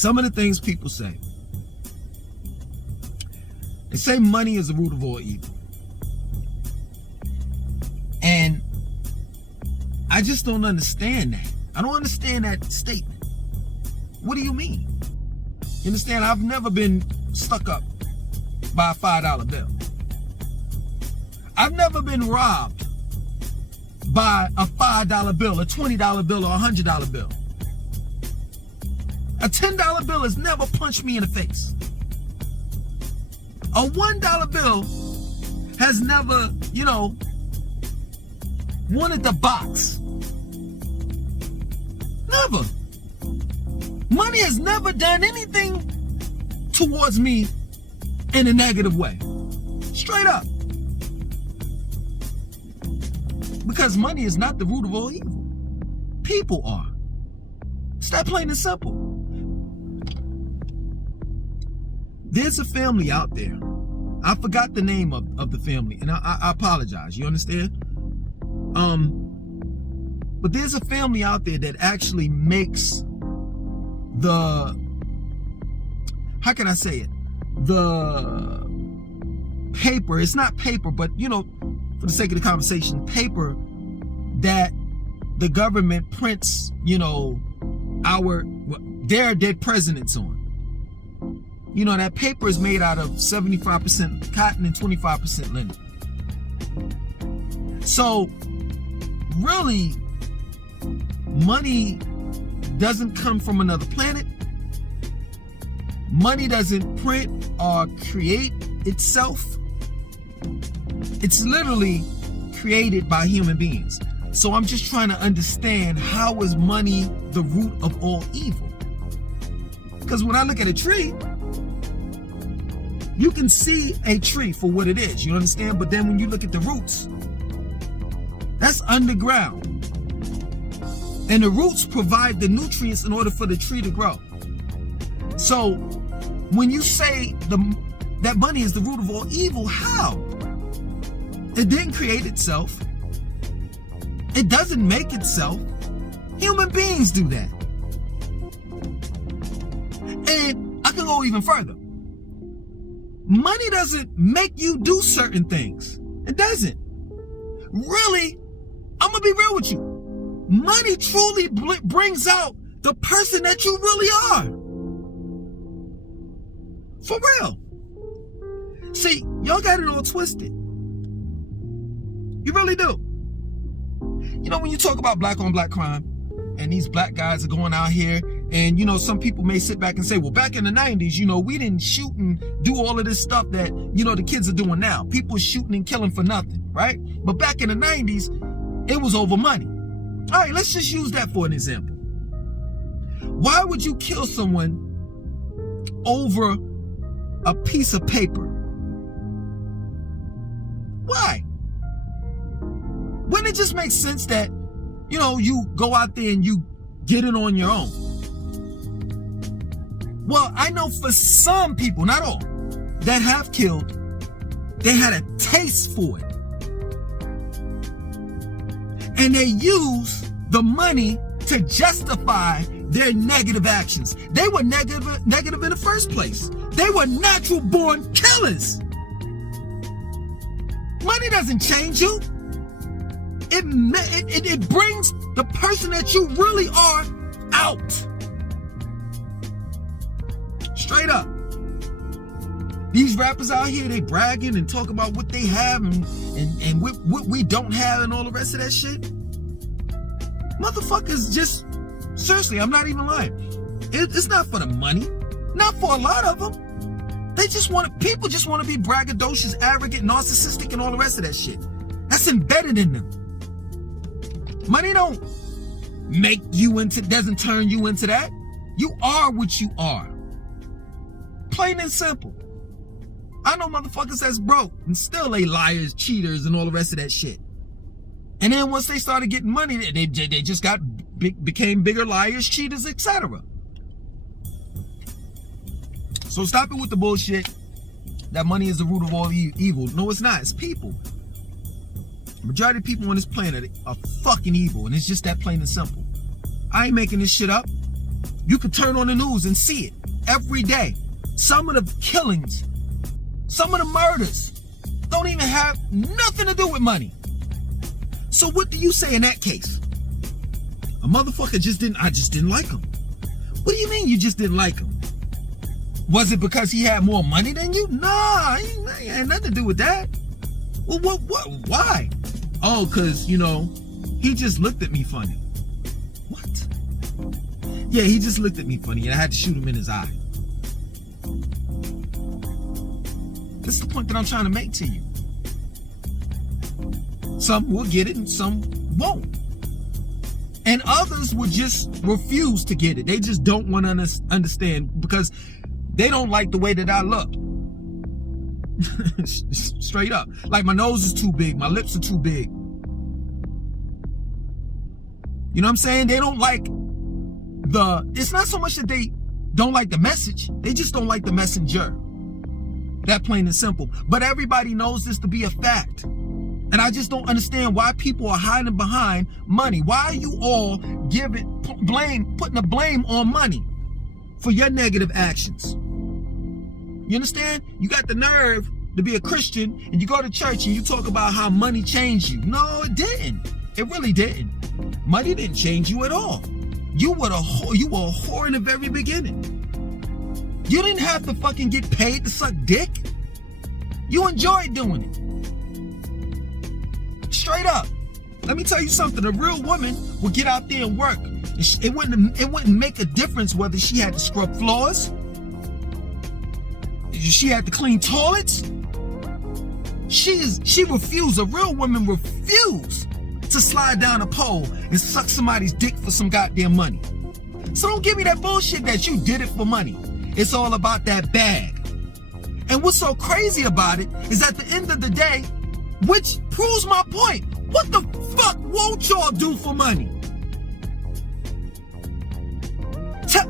Some of the things people say. They say money is the root of all evil. And I just don't understand that. I don't understand that statement. What do you mean? You understand? I've never been stuck up by a $5 bill. I've never been robbed by a $5 bill, a $20 bill, or a $100 bill. A $10 bill has never punched me in the face. A $1 bill has never, wanted the box. Never. Money has never done anything towards me in a negative way. Straight up. Because money is not the root of all evil. People are. It's that plain and simple. There's a family out there. I forgot the name of the family, and I apologize. You understand? But there's a family out there that actually makes the, how can I say it? The paper, it's not paper, but for the sake of the conversation, paper that the government prints, their dead presidents on. That paper is made out of 75% cotton and 25% linen. So, really, money doesn't come from another planet. Money doesn't print or create itself. It's literally created by human beings. So I'm just trying to understand, how is money the root of all evil? Because when I look at a tree, you can see a tree for what it is, you understand? But then when you look at the roots, that's underground. And the roots provide the nutrients in order for the tree to grow. So when you say that money is the root of all evil, how? It didn't create itself. It doesn't make itself. Human beings do that. And I can go even further. Money doesn't make you do certain things. It doesn't. Really, I'm going to be real with you. Money truly brings out the person that you really are. For real. See, y'all got it all twisted. You really do. When you talk about black on black crime, and these black guys are going out here, and some people may sit back and say, well, back in the 90s, we didn't shoot and do all of this stuff that, the kids are doing now. People shooting and killing for nothing, right? But back in the 90s, it was over money. All right, let's just use that for an example. Why would you kill someone over a piece of paper? Why? Wouldn't it just make sense that, you go out there and you get it on your own? Well, I know for some people, not all, that have killed, they had a taste for it. And they use the money to justify their negative actions. They were negative in the first place. They were natural born killers. Money doesn't change you. It brings the person that you really are out. Straight up. These rappers out here, they bragging and talk about what they have and what we don't have and all the rest of that shit. Motherfuckers just, seriously, I'm not even lying. It's not for the money. Not for a lot of them. People just want to be braggadocious, arrogant, narcissistic, and all the rest of that shit. That's embedded in them. Money don't doesn't turn you into that. You are what you are. Plain and simple. I know motherfuckers that's broke and still they liars, cheaters, and all the rest of that shit. And then once they started getting money, they just became bigger liars, cheaters, etc. So stop it with the bullshit that money is the root of all evil. No, it's not. It's people. The majority of people on this planet are fucking evil, and it's just that plain and simple. I ain't making this shit up. You could turn on the news and see it every day. Some of the killings, some of the murders don't even have nothing to do with money. So what do you say in that case? A motherfucker I just didn't like him. What do you mean you just didn't like him? Was it because he had more money than you? Nah, it had nothing to do with that. Well, why? Oh, because, he just looked at me funny. What? Yeah, he just looked at me funny and I had to shoot him in his eye. This is the point that I'm trying to make to you. Some will get it and some won't. And others will just refuse to get it. They just don't want to understand because they don't like the way that I look. Straight up. Like my nose is too big. My lips are too big. You know what I'm saying? They don't like it's not so much that they don't like the message. They just don't like the messenger. That plain and simple. But everybody knows this to be a fact. And I just don't understand why people are hiding behind money. Why are you all putting the blame on money for your negative actions? You understand? You got the nerve to be a Christian and you go to church and you talk about how money changed you. No, it didn't. It really didn't. Money didn't change you at all. You were a whore in the very beginning. You didn't have to fucking get paid to suck dick. You enjoyed doing it. Straight up. Let me tell you something. A real woman would get out there and work. It wouldn't make a difference whether she had to scrub floors, she had to clean toilets. She refused. A real woman refused to slide down a pole and suck somebody's dick for some goddamn money. So don't give me that bullshit that you did it for money. It's all about that bag. And what's so crazy about it is at the end of the day, which proves my point, what the fuck won't y'all do for money?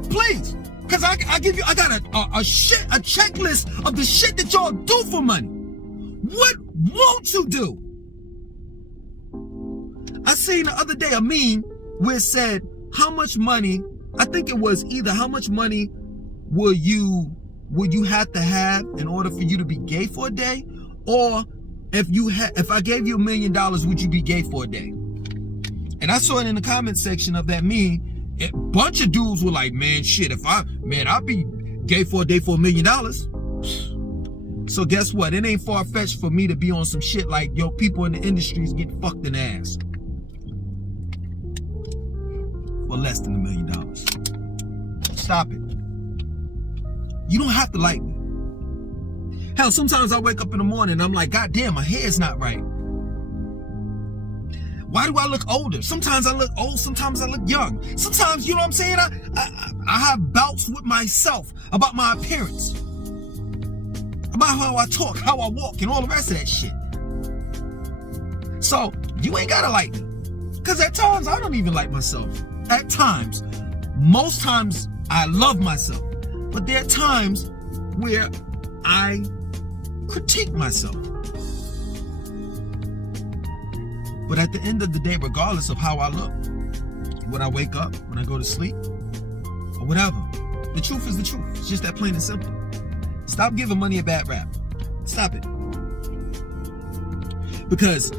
Please, because I got a checklist of the shit that y'all do for money. What won't you do? I seen the other day a meme where it said, how much money, I think it was either how much money will you have to have in order for you to be gay for a day, or if I gave you $1 million, would you be gay for a day? And I saw it in the comment section of that meme. A bunch of dudes were like, man, shit, I'll be gay for a day for $1 million. So guess what? It ain't far-fetched for me to be on some shit like, yo, people in the industries get fucked in the ass for less than $1 million. Stop it. You don't have to like me. Hell, sometimes I wake up in the morning and I'm like, God damn, my hair's not right. Why do I look older? Sometimes I look old, sometimes I look young. Sometimes, you know what I'm saying? I have bouts with myself about my appearance, about how I talk, how I walk, and all the rest of that shit. So, you ain't gotta like me. Because at times, I don't even like myself. At times. Most times, I love myself. But there are times where I critique myself. But at the end of the day, regardless of how I look, when I wake up, when I go to sleep, or whatever, the truth is the truth. It's just that plain and simple. Stop giving money a bad rap. Stop it. Because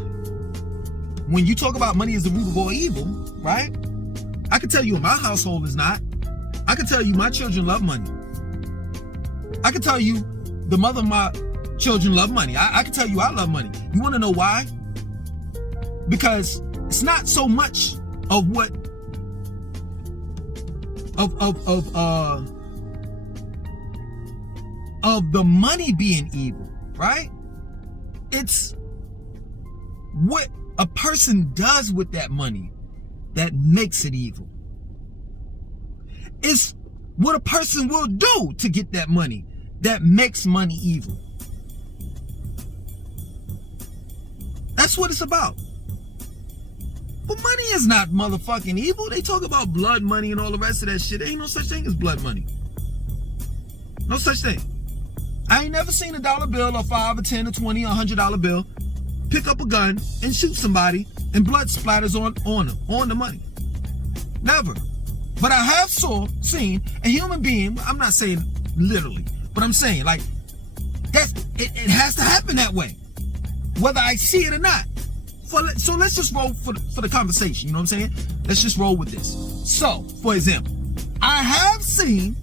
when you talk about money as the root of all evil, right? I can tell you in my household is not. I can tell you my children love money. I can tell you the mother of my children love money. I can tell you I love money. You want to know why? Because it's not so much of what of the money being evil, right? It's what a person does with that money that makes it evil. It's what a person will do to get that money that makes money evil. That's what it's about. But money is not motherfucking evil. They talk about blood money and all the rest of that shit. There ain't no such thing as blood money. No such thing. I ain't never seen a dollar bill or 5 or 10 or 20 or $100 bill pick up a gun and shoot somebody and blood splatters on them, on the money. Never. But I have seen a human being, I'm not saying literally, but I'm saying like, it has to happen that way, whether I see it or not. So let's just roll for the conversation, you know what I'm saying? Let's just roll with this. So, for example, I have seen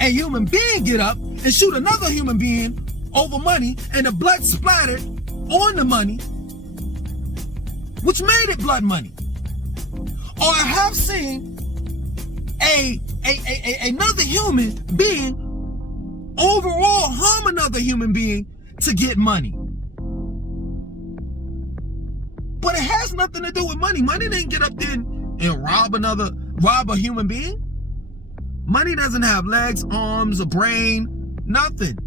a human being get up and shoot another human being over money, and the blood splattered on the money, which made it blood money. Or I have seen another human being overall harm another human being to get money. But it has nothing to do with money. Money didn't get up there and rob a human being. Money doesn't have legs, arms, a brain, nothing.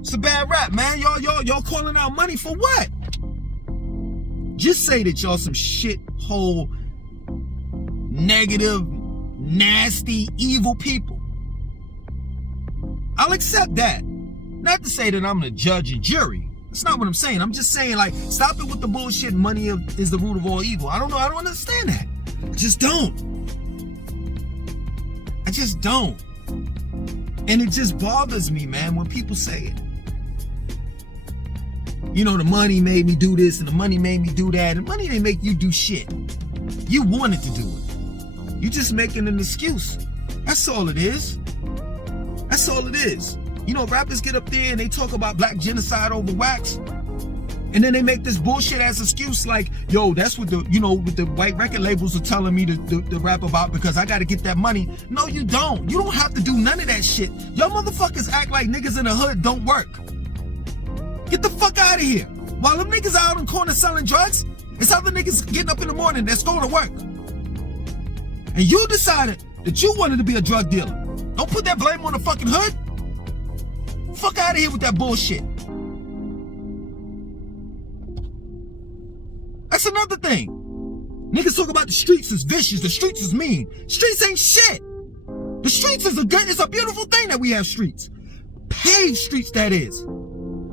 It's a bad rap, man. Y'all calling out money for what? Just say that y'all some shithole, negative, nasty, evil people. I'll accept that. Not to say that I'm the judge and jury. That's not what I'm saying. I'm just saying, like, stop it with the bullshit. Money is the root of all evil. I don't know. I don't understand that. I just don't. And it just bothers me, man, when people say it. You know, the money made me do this and the money made me do that. And money didn't make you do shit. You wanted to do it. You just making an excuse. That's all it is. That's all it is. You know, rappers get up there and they talk about black genocide over wax. And then they make this bullshit ass excuse like, yo, that's what what the white record labels are telling me to rap about because I got to get that money. No, you don't. You don't have to do none of that shit. Y'all motherfuckers act like niggas in the hood don't work. Get the fuck out of here. While them niggas out in corner selling drugs, it's other niggas getting up in the morning that's going to work. And you decided that you wanted to be a drug dealer. Don't put that blame on the fucking hood. Fuck out of here with that bullshit. That's another thing. Niggas talk about the streets is vicious, the streets is mean. Streets ain't shit. The streets is it's a beautiful thing that we have streets. Paved streets, that is.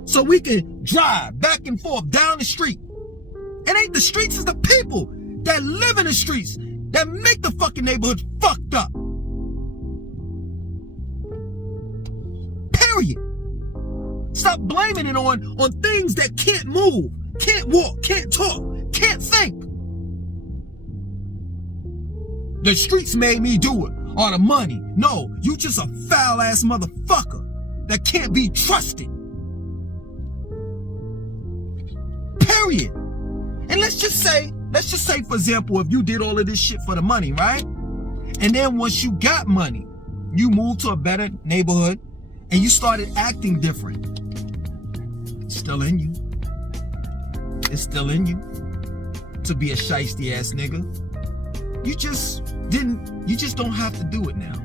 So we can drive back and forth down the street. It ain't the streets, it's the people that live in the streets that make the fucking neighborhood fucked up. Period. Stop blaming it on things that can't move, can't walk, can't talk, can't think. The streets made me do it, or the money. No, you just a foul ass motherfucker that can't be trusted. Period. And let's just say, for example, if you did all of this shit for the money, right? And then once you got money, you moved to a better neighborhood and you started acting different. It's still in you. It's still in you to be a shiesty ass nigga. You just don't have to do it now.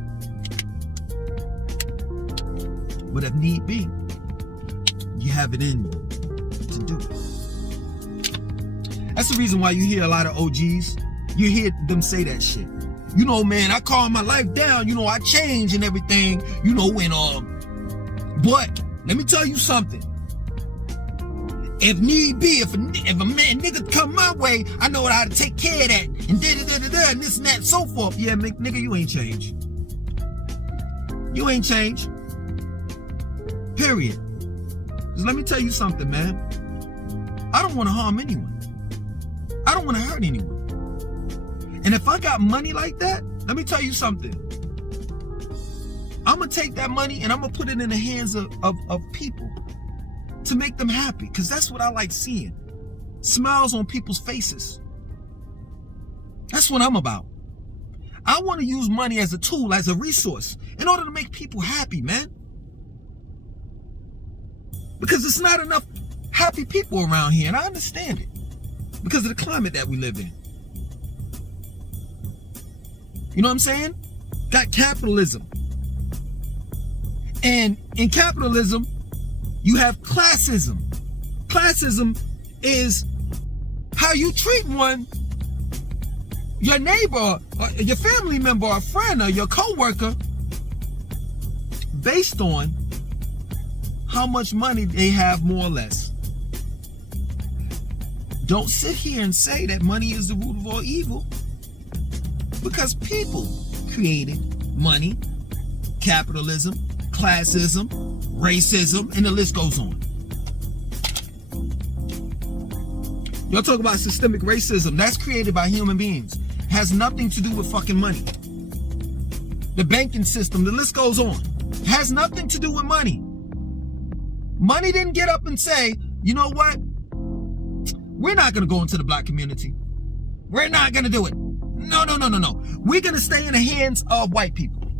But if need be, you have it in you to do it. That's the reason why you hear a lot of OGs, you hear them say that shit. You know, man, I calm my life down, you know, I change and everything, you know, but let me tell you something. If need be, if a man nigga come my way, I know how to take care of that, and da-da-da-da-da, and this and that and so forth. Yeah, nigga, you ain't changed. You ain't changed. Period. Just let me tell you something, man. I don't want to harm anyone. I don't want to hurt anyone. And if I got money like that, let me tell you something. I'm going to take that money and I'm going to put it in the hands of people to make them happy, because that's what I like seeing. Smiles on people's faces. That's what I'm about. I want to use money as a tool, as a resource, in order to make people happy, man. Because it's not enough happy people around here, and I understand it. Because of the climate that we live in. You know what I'm saying? Got capitalism. And in capitalism, you have classism. Classism is how you treat your neighbor, or your family member, or friend, or your co-worker, based on how much money they have, more or less. don't sit here and say that money is the root of all evil, because people created money, capitalism, classism, racism, and the list goes on. Y'all talk about systemic racism. That's created by human beings. Has nothing to do with fucking money. The banking system, the list goes on. Has nothing to do with money. Money didn't get up and say, you know what? We're not going to go into the black community. We're not going to do it. No. We're going to stay in the hands of white people.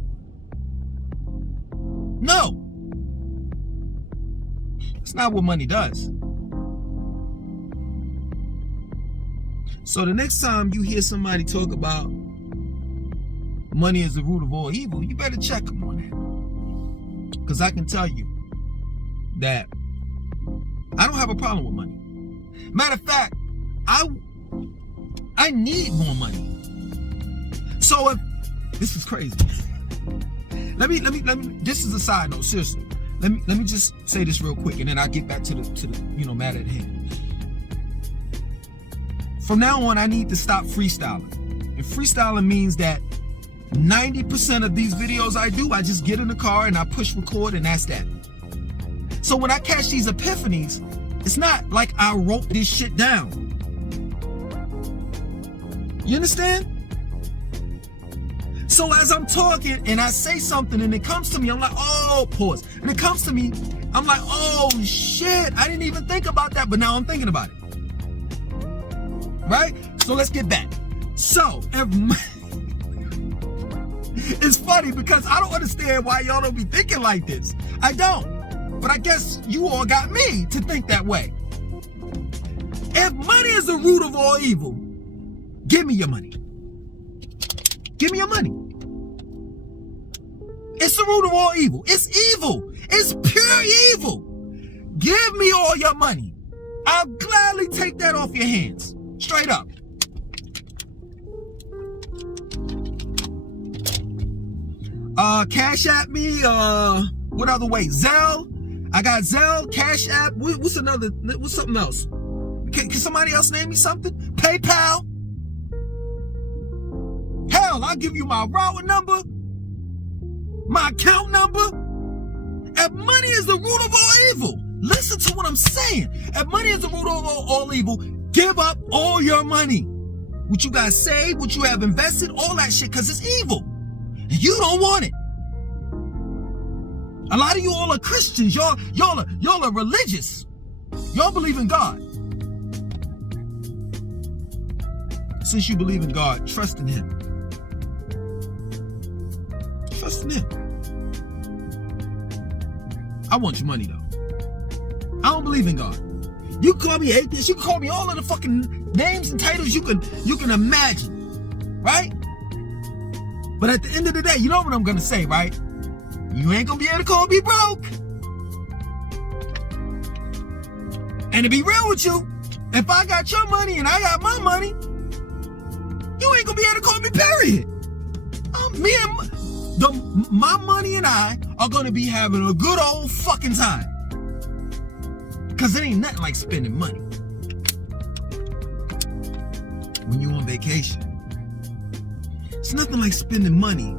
No. It's not what money does. So the next time you hear somebody talk about money is the root of all evil, you better check them on that. Because I can tell you that I don't have a problem with money. Matter of fact, I need more money. So if this is crazy. Let me this is a side note, seriously. Let me just say this real quick and then I'll get back to the matter at hand. From now on, I need to stop freestyling. And freestyling means that 90% of these videos I do, I just get in the car and I push record and that's that. So when I catch these epiphanies, it's not like I wrote this shit down. You understand? So as I'm talking and I say something and it comes to me, I'm like, oh, pause. And it comes to me, I'm like, oh shit, I didn't even think about that, but now I'm thinking about it. Right? So let's get back. So, it's funny because I don't understand why y'all don't be thinking like this. I don't. But I guess you all got me to think that way. If money is the root of all evil, give me your money. Give me your money. It's the root of all evil. It's evil. It's pure evil. Give me all your money. I'll gladly take that off your hands. Straight up. Cash App me, what other way? Zelle. I got Zelle, Cash App. What's something else? Can somebody else name me something? PayPal. Hell, I'll give you my routing number, my account number. If money is the root of all evil, listen to what I'm saying. If money is the root of all evil, give up all your money. What you guys saved, what you have invested, all that shit, because it's evil. And you don't want it. A lot of you all are Christians. Y'all are religious. Y'all believe in God. Since you believe in God, trust in Him. Trust in Him. I want your money though. I don't believe in God. You can call me atheist. You can call me all of the fucking names and titles you can imagine, right? But at the end of the day, you know what I'm gonna say, right? You ain't gonna be able to call me broke. And to be real with you, if I got your money and I got my money, you ain't gonna be able to call me period. My money and I are gonna be having a good old fucking time. Cause it ain't nothing like spending money when you on vacation. It's nothing like spending money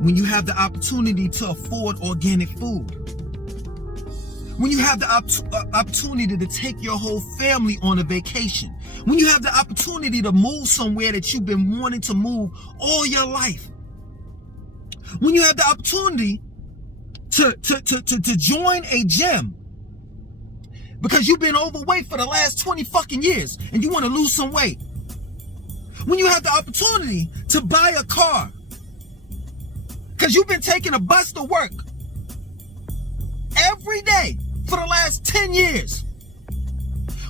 when you have the opportunity to afford organic food. When you have the opportunity to take your whole family on a vacation. When you have the opportunity to move somewhere that you've been wanting to move all your life. When you have the opportunity to join a gym because you've been overweight for the last 20 fucking years and you want to lose some weight. When you have the opportunity to buy a car because you've been taking a bus to work every day for the last 10 years.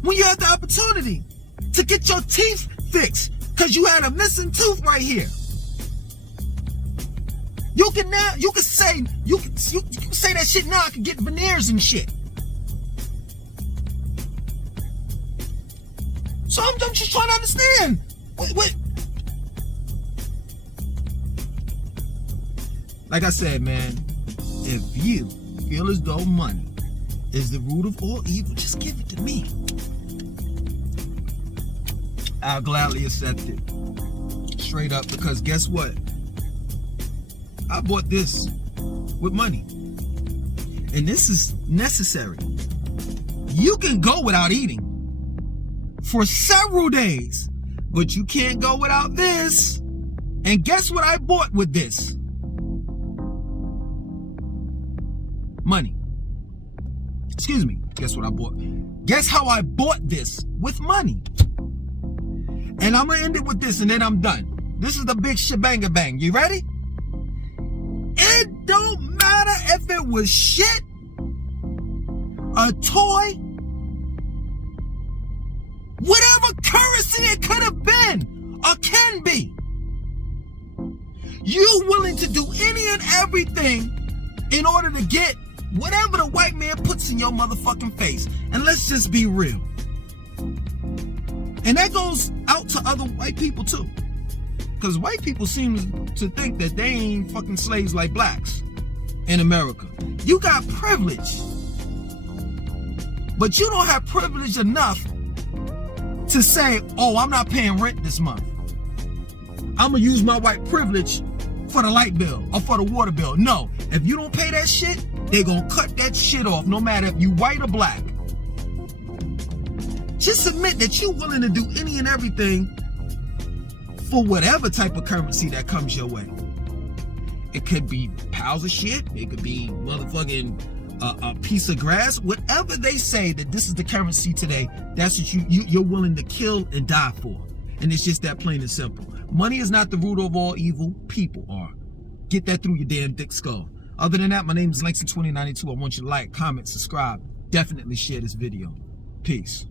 When you have the opportunity to get your teeth fixed because you had a missing tooth right here. You can say that shit now. I can get veneers and shit. So I'm just trying to understand. Wait. Like I said, man, if you feel as though money is the root of all evil, just give it to me. I'll gladly accept it. Straight up, because guess what? I bought this with money. And this is necessary. You can go without eating for several days, but you can't go without this. And guess what I bought with this? Money. Excuse me. Guess what I bought? Guess how I bought this? With money. And I'm going to end it with this and then I'm done. This is the big shebang bang. You ready? It don't matter if it was shit, a toy, whatever currency it could have been or can be. You willing to do any and everything in order to get whatever the white man puts in your motherfucking face. And let's just be real. And that goes out to other white people too. Because white people seem to think that they ain't fucking slaves like blacks in America. You got privilege. But you don't have privilege enough to say, oh, I'm not paying rent this month. I'm going to use my white privilege for the light bill or for the water bill. No, if you don't pay that shit, they going to cut that shit off no matter if you white or black. Just admit that you're willing to do any and everything for whatever type of currency that comes your way. It could be piles of shit. It could be motherfucking a piece of grass. Whatever they say that this is the currency today, that's what you're willing to kill and die for. And it's just that plain and simple. Money is not the root of all evil. People are. Get that through your damn thick skull. Other than that, my name is Langston2092. I want you to like, comment, subscribe. Definitely share this video. Peace.